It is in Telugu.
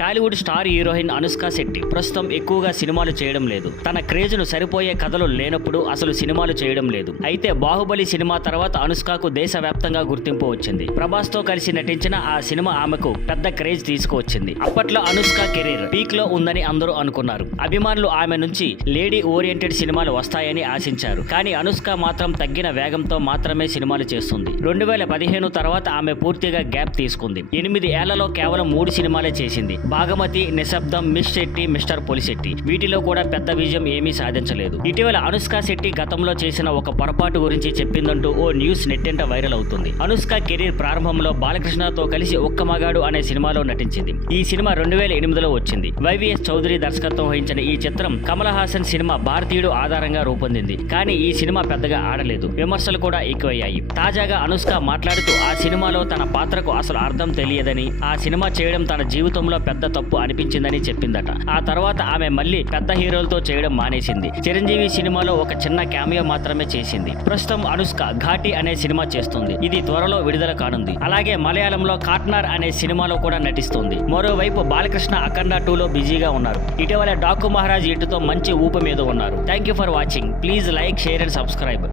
టాలీవుడ్ స్టార్ హీరోయిన్ అనుష్క శెట్టి ప్రస్తుతం ఎక్కువగా సినిమాలు చేయడం లేదు. తన క్రేజ్ను సరిపోయే కథలు లేనప్పుడు అసలు సినిమాలు చేయడం లేదు. అయితే బాహుబలి సినిమా తర్వాత అనుష్కకు దేశవ్యాప్తంగా గుర్తింపు వచ్చింది. ప్రభాస్ తో కలిసి నటించిన ఆ సినిమా ఆమెకు పెద్ద క్రేజ్ తీసుకువచ్చింది. అప్పట్లో అనుష్క కెరీర్ పీక్ లో ఉందని అందరూ అనుకున్నారు. అభిమానులు ఆమె నుంచి లేడీ ఓరియంటెడ్ సినిమాలు వస్తాయని ఆశించారు. కానీ అనుష్క మాత్రం తగ్గిన వేగంతో మాత్రమే సినిమాలు చేస్తుంది. 2015 తర్వాత ఆమె పూర్తిగా గ్యాప్ తీసుకుంది. 8 ఏళ్లలో కేవలం 3 సినిమాలే చేసింది. భాగమతి, నిశ్శబ్దం, మిస్ శెట్టి, మిస్టర్ పొలిశెట్టి. వీటిలో కూడా పెద్ద విజయం ఏమీ సాధించలేదు. ఇటీవల అనుష్క శెట్టి గతంలో చేసిన ఒక పొరపాటు గురించి చెప్పిందంటూ ఓ న్యూస్ నెట్టింట వైరల్ అవుతుంది. అనుష్క కెరీర్ ప్రారంభంలో బాలకృష్ణతో కలిసి ఒక్క మగాడు అనే సినిమాలో నటించింది. ఈ సినిమా 2008లో వచ్చింది. వైవిఎస్ చౌదరి దర్శకత్వం వహించిన ఈ చిత్రం కమల్ హాసన్ సినిమా భారతీయుడు ఆధారంగా రూపొందింది. కానీ ఈ సినిమా పెద్దగా ఆడలేదు. విమర్శలు కూడా ఎక్కువయ్యాయి. తాజాగా అనుష్క మాట్లాడుతూ ఆ సినిమాలో తన పాత్రకు అసలు అర్థం తెలియదని, ఆ సినిమా చేయడం తన జీవితంలో పెద్ద తప్పు అనిపించిందని చెప్పిందట. ఆ తర్వాత ఆమె మళ్ళీ పెద్ద హీరోలతో చేయడం మానేసింది. చిరంజీవి సినిమాలో ఒక చిన్న క్యామియో మాత్రమే చేసింది. ప్రస్తుతం అనుష్క ఘాటి అనే సినిమా చేస్తుంది. ఇది త్వరలో విడుదల కానుంది. అలాగే మలయాళంలో కాట్నార్ అనే సినిమాలో కూడా నటిస్తుంది. మరోవైపు బాలకృష్ణ అఖండ 2లో బిజీగా ఉన్నారు. ఇటీవల డాకు మహారాజ్ 8తో మంచి ఊపు మీద ఉన్నారు. Thank you for watching. Please like, share and subscribe.